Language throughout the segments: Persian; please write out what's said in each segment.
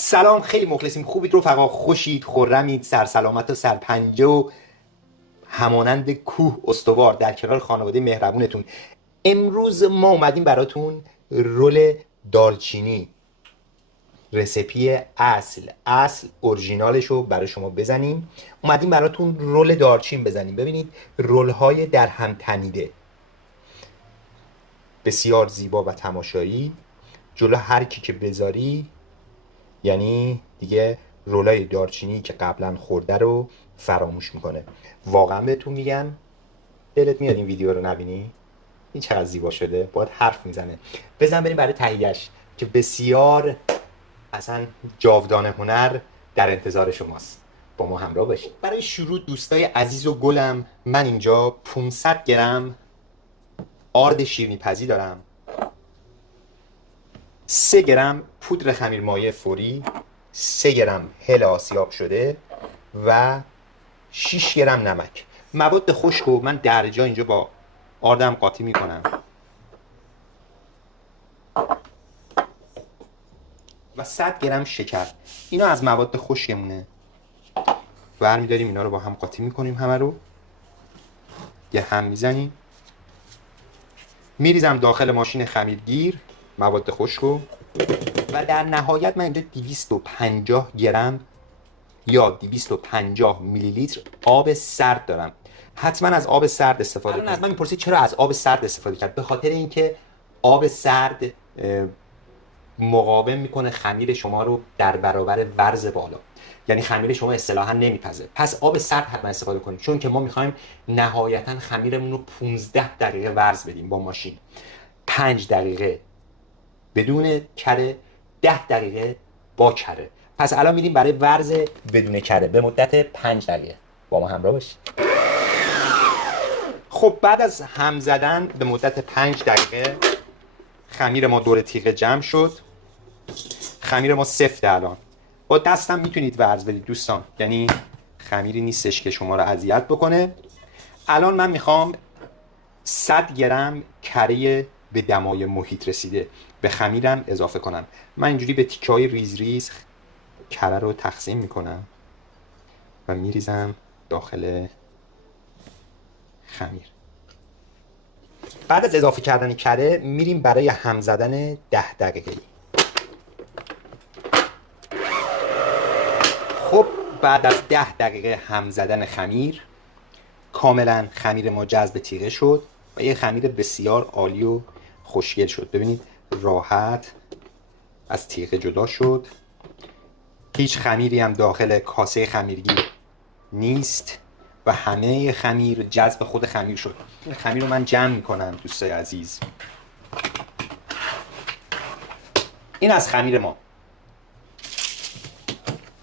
سلام، خیلی مخلصیم. خوبید رفقا؟ خوشید؟ خرمید؟ سرسلامت و سرپنجه و همانند کوه استوار در کنار خانواده مهربونتون. امروز ما اومدیم براتون رول دارچینی، رسیپی اصل اورجینالش رو برای شما بزنیم. اومدیم براتون رول دارچین بزنیم. ببینید رول های در هم تنیده، بسیار زیبا و تماشایی. جلو هر کی که بذاری یعنی دیگه رولای دارچینی که قبلا خورده رو فراموش میکنه. واقعا بهتون میگم دلت میاد این ویدیو رو نبینی. این چقدر زیبا شده، باید حرف میزنه. بزن بریم برای تهیهش که بسیار اصلا جاودان هنر در انتظار شماست. با ما همراه باشید. برای شروع دوستای عزیز و گلم، من اینجا 500 گرم آرد شیرینی پزی دارم، 3 گرم پودر خمیر مایع فوری، 3 گرم هل آسیاب شده و 6 گرم نمک. مواد خشک رو من درجا اینجا با آردم قاطی میکنم و 100 گرم شکر. اینا از مواد خشکمونه. برمیداریم اینا رو با هم قاطی میکنیم، همه رو یه هم میزنیم. میریزم داخل ماشین خمیرگیر مواد خشک رو و در نهایت من اینجا 250 گرم یا 250 میلی لیتر آب سرد دارم. حتما از آب سرد استفاده کنید. از من میپرسید چرا از آب سرد استفاده کرد؟ به خاطر اینکه آب سرد مقاوم میکنه خمیر شما رو در برابر ورز بالا، یعنی خمیر شما اصطلاحا نمیپزه. پس آب سرد حتما استفاده کنید، چون که ما میخوایم نهایتا خمیرمون رو 15 دقیقه ورز بدیم با ماشین. 5 دقیقه بدون کره، 10 دقیقه با کره. پس الان میریم برای ورز بدون کره به مدت 5 دقیقه. با ما همراه باشید. خب بعد از هم زدن به مدت 5 دقیقه خمیر ما دور تیغه جمع شد. خمیر ما سفته. الان با دستم میتونید ورز بدید دوستان، یعنی خمیری نیستش که شما رو اذیت بکنه. الان من میخوام 100 گرم کره به دمای محیط رسیده به خمیرم اضافه کنم. من اینجوری به تیکه های ریز ریز کره رو تقسیم میکنم و میریزم داخل خمیر. بعد از اضافه کردن کره میریم برای هم زدن 10 دقیقه‌ای. خب بعد از 10 دقیقه هم زدن خمیر، کاملا خمیر ما جذب تیغه شد و یه خمیر بسیار عالی و خوشگل شد. ببینید راحت از تیغه جدا شد. هیچ خمیری هم داخل کاسه خمیرگیر نیست و همه خمیر جذب خود خمیر شد. این خمیر رو من جمع میکنم دوستای عزیز. این از خمیر ما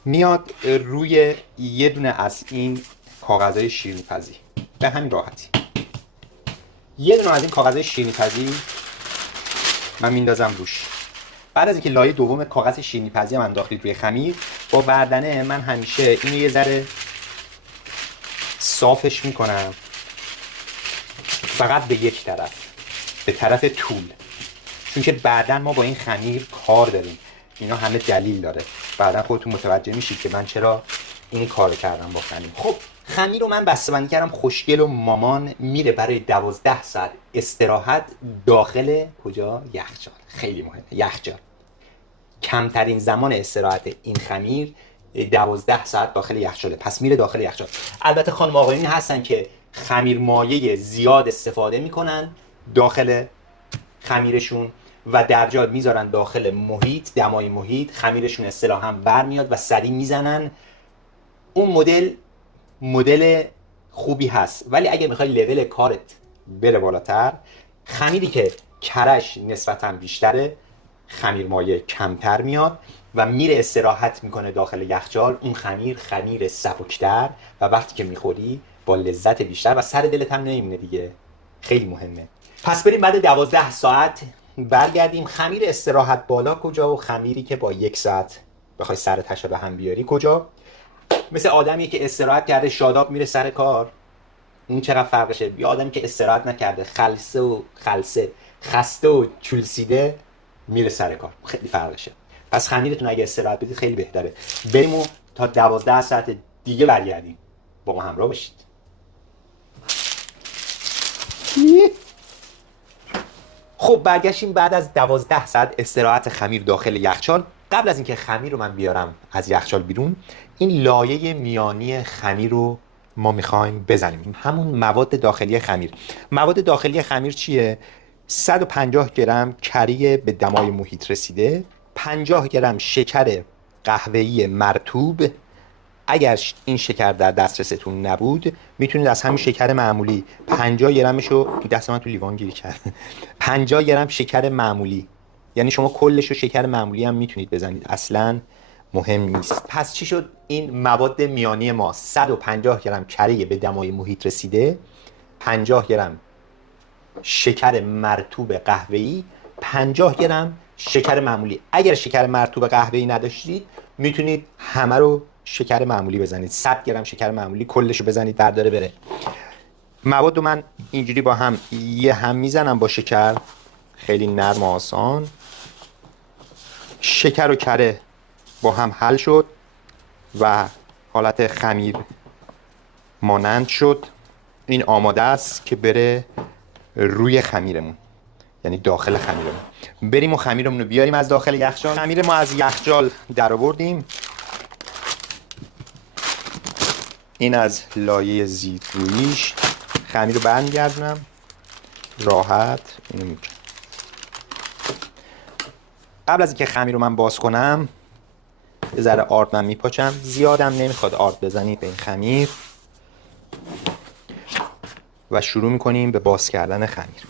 میاد روی یه دونه از این کاغذهای شیرینی پزی. به همین راحتی یه دونه از این کاغذهای شیرینی پزی من میندازم روش. بعد از اینکه لایه دوم کاغذ شیرینی پزی هم انداختید روی خمیر، با وردنه من همیشه اینو یه ذره صافش میکنم، فقط به یک طرف، به طرف طول، چون که بعدن ما با این خمیر کار داریم. اینا همه دلیل داره. بعدن خودتون متوجه میشید که من چرا این کار کردم با خمیر. خب خمیر رو من بسته‌بندی کردم خوشگل و مامان. میره برای 12 ساعت استراحت داخل کجا؟ یخچال. خیلی مهمه یخچال. کمترین زمان استراحت این خمیر 12 ساعت داخل یخچاله. پس میره داخل یخچال. البته خانم آقایونی هستن که خمیر مایع زیاد استفاده میکنن داخل خمیرشون و درجات میذارن داخل محیط، دمای محیط، خمیرشون اصطلاحاً برمیاد و سریع میزنن. اون مدل خوبی هست، ولی اگه میخوای لول کارت بره بالاتر، خمیری که کرش نسبتاً بیشتره، خمیر مایع کمتر میاد و میره استراحت میکنه داخل یخچال. اون خمیر سبکتر و وقتی که میخوری با لذت بیشتر و سر دلت هم نمیمونه دیگه. خیلی مهمه. پس بریم بعد 12 ساعت برگردیم. خمیر استراحت بالا کجا و خمیری که با 1 ساعت بخوای سر تشه به هم بیاری کجا؟ مثل آدمی که استراحت کرده شاداب میره سر کار، این چقدر فرقشه؟ یا آدمی که استراحت نکرده خسته و چولسیده میره سر کار، خیلی فرقشه. پس خمیرتون اگه استراحت بدید خیلی بهتره. بریم و تا 12 ساعت دیگه برگردیم. با ما همراه باشید. خب برگشتیم بعد از 12 ساعت استراحت خمیر داخل یخچال. قبل از اینکه خمیر رو من بیارم از یخچال بیرون، این لایه میانی خمیر رو ما میخوایم بزنیم. همون مواد داخلی خمیر. مواد داخلی خمیر چیه؟ 150 گرم کره به دمای محیط رسیده، 50 گرم شکر قهوه‌ای مرطوب. اگر این شکر در دسترستون نبود میتونید از همین شکر معمولی 50 گرمش رو، دست من تو لیوان گیری کرد، 50 گرم شکر معمولی، یعنی شما کلش رو شکر معمولی هم میتونید بزنید، اصلا مهم نیست. پس چی شد؟ این مواد میانی ما 150 گرم کره به دمای محیط رسیده، 50 گرم شکر مرطوب قهوه‌ای، 50 گرم شکر معمولی. اگر شکر مرطوب قهوه‌ای نداشتید میتونید همه رو شکر معمولی بزنید. 100 گرم شکر معمولی کلش رو بزنید برداره بره. مواد رو من اینجوری با هم میزنم با شکر، خیلی نرم و آسان. شکر و کره با هم حل شد و حالت خمیر مانند شد. این آماده است که بره روی خمیرمون، یعنی داخل خمیرمون. بریم و خمیرمون رو بیاریم از داخل یخچال. خمیر ما از یخچال در آوردیم. این از لایه زیررویش. خمیر رو برمیگردونم راحت. اینو میکنم. قبل از اینکه خمیر رو من باز کنم یه ذره آرد من میپاچم. زیادم نمیخواد آرد بزنید به این خمیر و شروع میکنیم به باز کردن خمیر.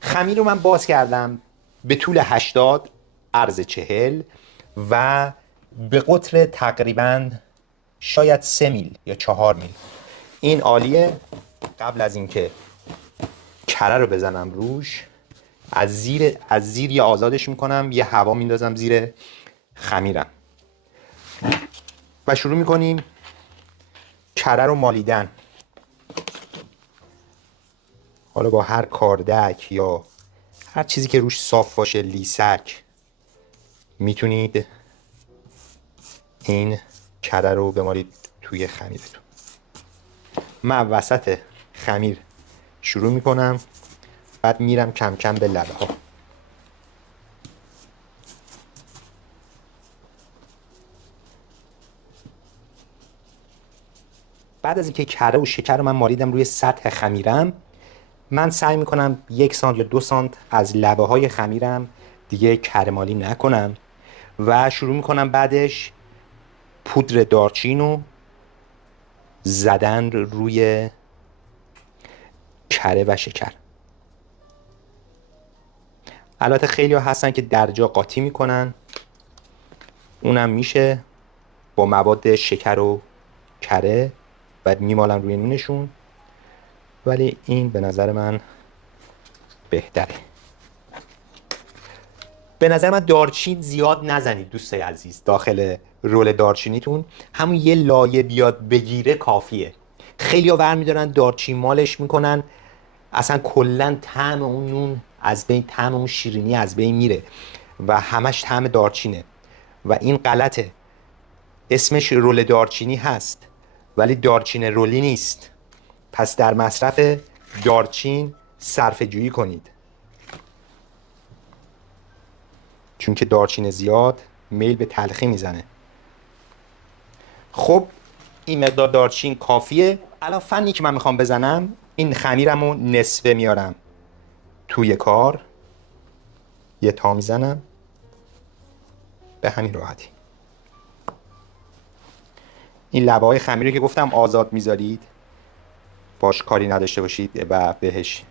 خمیر رو من باز کردم به طول 80، عرض 40 و به قطر تقریبا شاید 3 میل یا 4 میل. این عالیه. قبل از اینکه کره رو بزنم روش، از زیر یه آزادش میکنم، یه هوا میندازم زیر خمیرم و شروع میکنیم کره رو مالیدن. حالا با هر کاردک یا هر چیزی که روش صاف باشه، لیسک، میتونید این کره رو بمالید توی خمیرتون. من وسط خمیر شروع میکنم، بعد میرم کم کم به لبه ها. بعد از اینکه کره و شکر رو من مالیدم روی سطح خمیرم، من سعی میکنم 1 سانت یا 2 سانت از لبه های خمیرم دیگه کره مالی نکنم و شروع میکنم بعدش پودر دارچین رو زدن روی کره و شکر. البته خیلی ها هستن که در جا قاطی میکنن، اونم میشه با مواد شکر و کره و میمالن روی نونشون، ولی این به نظر من بهتره. به نظر من دارچین زیاد نزنید دوستای عزیز داخل رول دارچینیتون، همون یه لایه بیاد بگیره کافیه. خیلی ها ور میدارن دارچین مالش میکنن، اصلا کلا طعم اون نون از بین، طعم اون شیرینی از بین میره و همش طعم دارچینه و این غلطه. اسمش رول دارچینی هست ولی دارچین رولی نیست. پس در مصرف دارچین صرفه جویی کنید، چون که دارچین زیاد میل به تلخی میزنه. خب این مقدار دارچین کافیه. الان فنی که من میخوام بزنم، این خمیرم رو نصفه میارم توی کار، یه تا میزنم به همین راحتی. این لبه های خمیری که گفتم آزاد میذارید، باش کاری نداشته باشید و بهش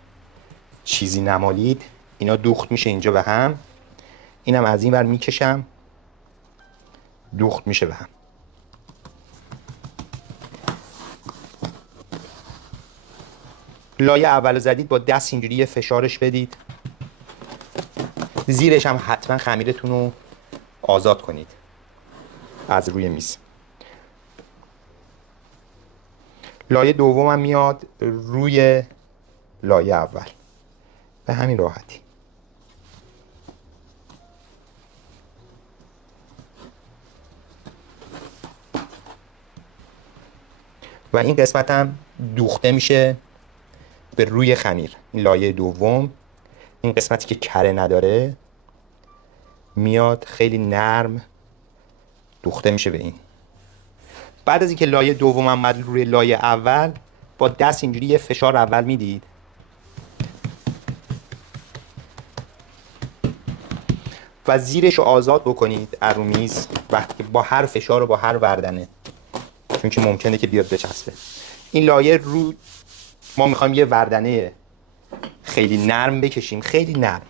چیزی نمالید، اینا دوخت میشه اینجا به هم. اینم از این ور میکشم، دوخت میشه به هم. لایه اول زدید، با دست اینجوری یه فشارش بدید، زیرش هم حتما خمیرتون رو آزاد کنید. از روی میز. لایه دومم میاد روی لایه اول به همین راحتی. و این قسمت هم دوخته میشه به روی خمیر. این لایه دوم، این قسمتی که کره نداره میاد خیلی نرم دوخته میشه به این. بعد از اینکه لایه دوم اومد روی لایه اول، با دست اینجوری یه فشار اول میدید و زیرش رو آزاد بکنید از رو میز وقتی که با هر فشار و با هر وردنه، چون که ممکنه که بیاد بچسبه. این لایه رو ما میخوایم یه وردنه خیلی نرم بکشیم، خیلی نرم.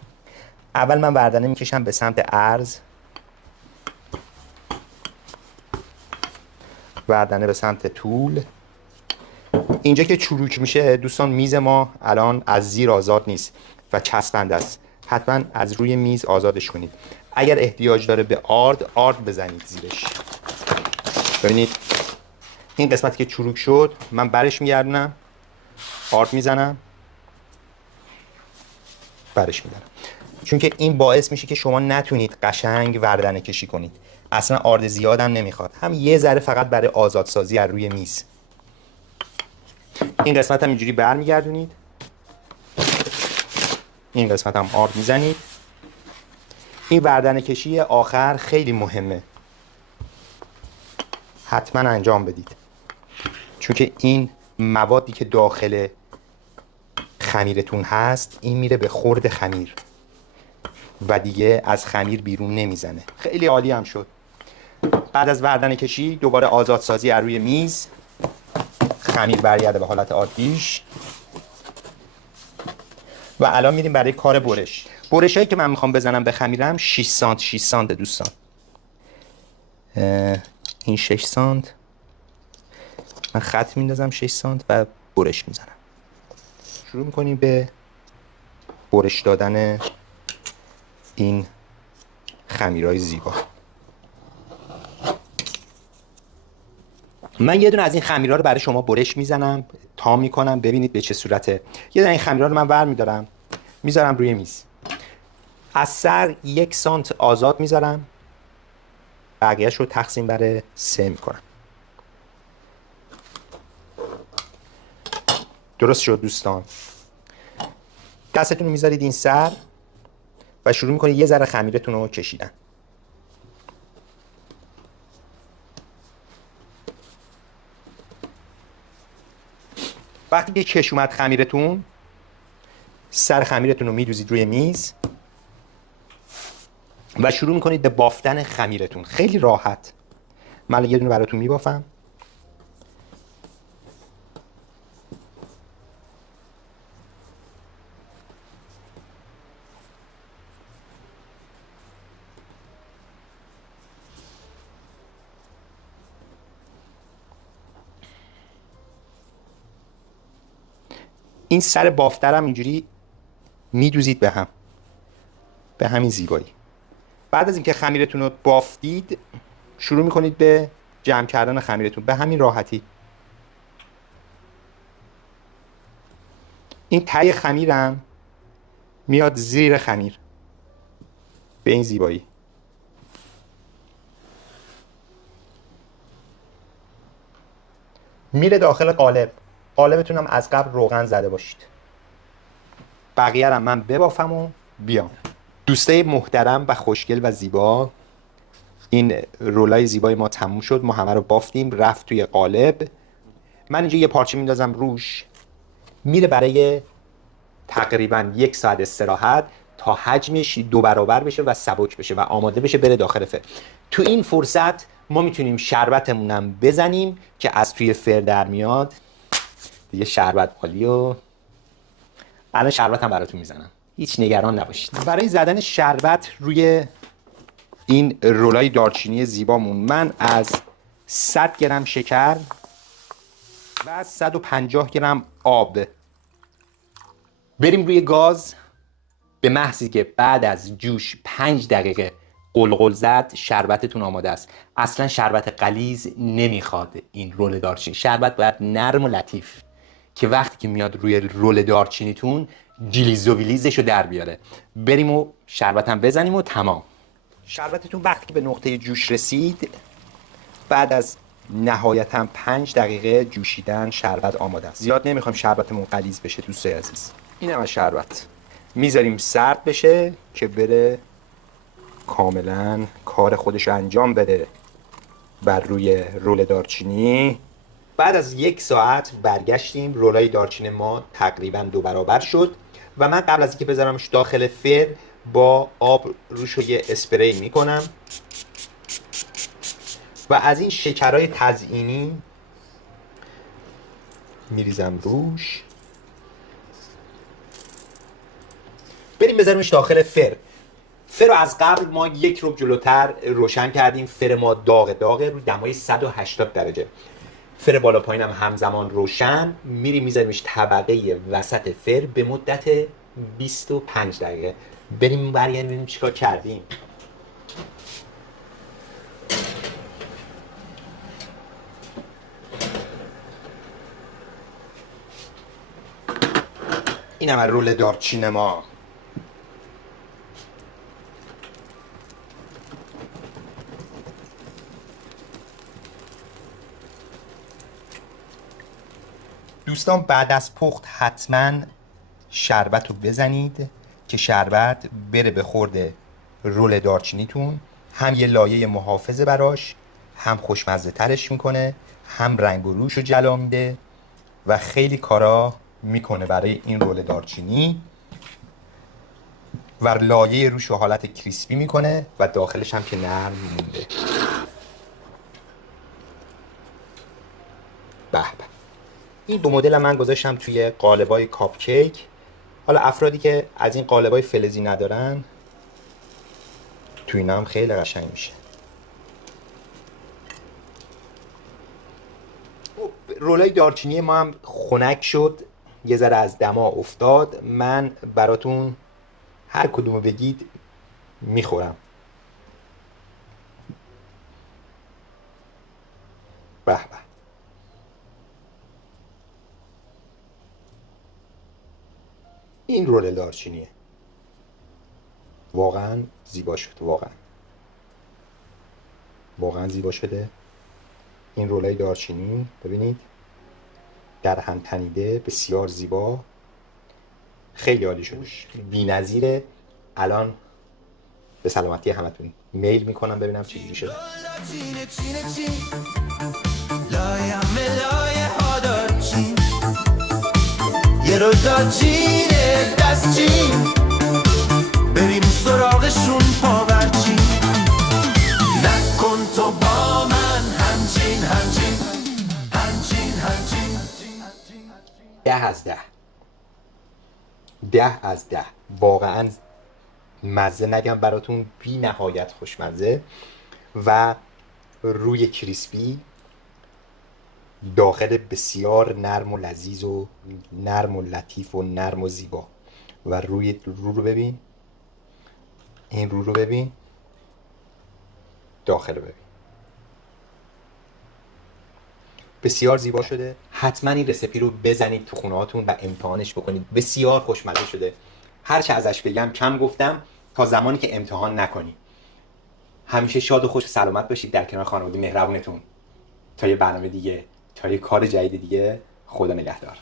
اول من وردنه میکشم به سمت عرض، وردنه به سمت طول. اینجا که چروک میشه دوستان، میز ما الان از زیر آزاد نیست و چسبنده است. حتما از روی میز آزادش کنید. اگر احتیاج داره به آرد بزنید زیرش. ببینید این قسمتی که چروک شد من برش میگردونم، آرد میزنم، برش میدارم، چون که این باعث میشه که شما نتونید قشنگ وردنه کشی کنید. اصلا آرد زیادم نمیخواد، هم یه ذره فقط برای آزادسازی از روی میز. این قسمت هم اینجوری برمیگردونید، این قسمت هم آرد میزنید. این وردنه کشی آخر خیلی مهمه، حتما انجام بدید، چون که این موادی که داخل خمیرتون هست این میره به خورد خمیر و دیگه از خمیر بیرون نمیزنه. خیلی عالی هم شد. بعد از وردنه کشی دوباره آزادسازی از روی میز، خمیر برگرده به حالت عادیش و الان میریم برای کار برش. برش هایی که من میخوام بزنم به خمیرم 6 سانت 6 سانت دوستان. این 6 سانت من خط میندازم 6 سانت و برش میزنم. شروع میکنیم به برش دادن این خمیرهای زیبا. من یه دونه از این خمیرها رو برای شما برش میزنم، تا میکنم ببینید به چه صورته. یه دونه این خمیرها رو من ور میدارم، میذارم روی میز. از سر 1 سانت آزاد میذارم، بقیهش رو تقسیم بر 3 میکنم. درست شد دوستان. دستتون رو میذارید این سر و شروع میکنید یه ذره خمیرتون رو کشیدن. وقتی که کش اومد خمیرتون، سر خمیرتون رو میدوزید روی میز و شروع میکنید به بافتن خمیرتون. خیلی راحت. من یه دونه براتون میبافم. این سر بافترم اینجوری میدوزید به هم، به همین زیبایی. بعد از اینکه خمیرتون رو بافتید شروع میکنید به جمع کردن خمیرتون به همین راحتی. این ته خمیرم میاد زیر خمیر به این زیبایی. میره داخل قالب. قالبتون هم از قبل روغن زده باشید. بقیه رو من ببافم و بیام. دوستای محترم و خوشگل و زیبا، این رولای زیبای ما تموم شد. ما همه رو بافتیم، رفت توی قالب. من اینجا یه پارچه میندازم روش، میره برای تقریبا 1 ساعت استراحت تا حجمش 2 برابر بشه و سبک بشه و آماده بشه بره داخل فر. تو این فرصت ما میتونیم شربتمونم بزنیم که از توی فر در میاد. دیگه شربت عالی و الان شربت هم براتون میزنم، هیچ نگران نباشید. برای زدن شربت روی این رولای دارچینی زیبامون من از 100 گرم شکر و 150 گرم آب بریم روی گاز. به محضی که بعد از جوش 5 دقیقه قلقل زد شربتتون آماده است. اصلا شربت غلیظ نمیخواد این رول دارچینی، شربت باید نرم و لطیف که وقتی که میاد روی رول دارچینیتون جلیز و ویلیزش رو در بیاره. بریم و شربت هم بزنیم و تمام. شربتتون وقتی که به نقطه جوش رسید، بعد از نهایتاً 5 دقیقه جوشیدن شربت آماده است. زیاد نمیخوایم شربتمون غلیظ بشه دوستای عزیز. این هم از شربت میذاریم سرد بشه که بره کاملا کار خودش انجام بده بر روی رول دارچینی. بعد از 1 ساعت برگشتیم، رولای دارچینی ما تقریبا 2 برابر شد و من قبل از اینکه بذارمش داخل فر با آب روش رو یه اسپری میکنم و از این شکرهای تزیینی میریزم روش. بریم بذاریمش داخل فر. فر رو از قبل ما 1 ربع جلوتر روشن کردیم. فر ما داغه رو دمای 180 درجه. فر بالا پایین هم همزمان روشن. میریم میذاریمش طبقه وسط فر به مدت 25 دقیقه. بریم برگردیم ببینیم چیکار کردیم. این هم رول دارچین ما. دوستان بعد از پخت حتما شربت رو بزنید که شربت بره به خورد رول دارچینیتون. هم یه لایه محافظه براش، هم خوشمزه ترش میکنه، هم رنگ و روش رو جلا میده و خیلی کارا میکنه برای این رول دارچینی و لایه روش رو حالت کریسپی میکنه و داخلش هم که نرم مونده. به به. این 2 مدل من گذاشتم توی قالبای کاپ کیک. حالا افرادی که از این قالبای فلزی ندارن توی اینا هم خیلی قشنگ میشه. رولای دارچینی ما هم خنک شد، یه ذره از دما افتاد. من براتون هر کدومو بگید میخورم. به به. این رول دارچینیه، واقعا زیبا شد، واقعا زیبا شده. این رولای دارچینی ببینید در هم تنیده، بسیار زیبا، خیلی عالی شد، بی‌نظیره. الان به سلامتی همتون میل میکنم ببینم چجوری شده. یه رو دارچین دستچین بریم سراغشون پاورچین. نکن تو با من همچین 10 از 10. 10 از 10. واقعا مزه نگم براتون، بی نهایت خوشمزه و روی کریسپی، داخل بسیار نرم و لذیذ و نرم و لطیف و نرم و زیبا. و روی رو ببین، این رو ببین، داخل ببین، بسیار زیبا شده. حتما این رسیپی رو بزنید تو خونه هاتون و امتحانش بکنید. بسیار خوشمزه شده. هرچه ازش بگم کم گفتم تا زمانی که امتحان نکنی. همیشه شاد و خوش و سلامت باشید در کنار خانواده مهربونتون. تا یه برنامه دیگه، تا یه کار جدید دیگه، خدا نگهدار.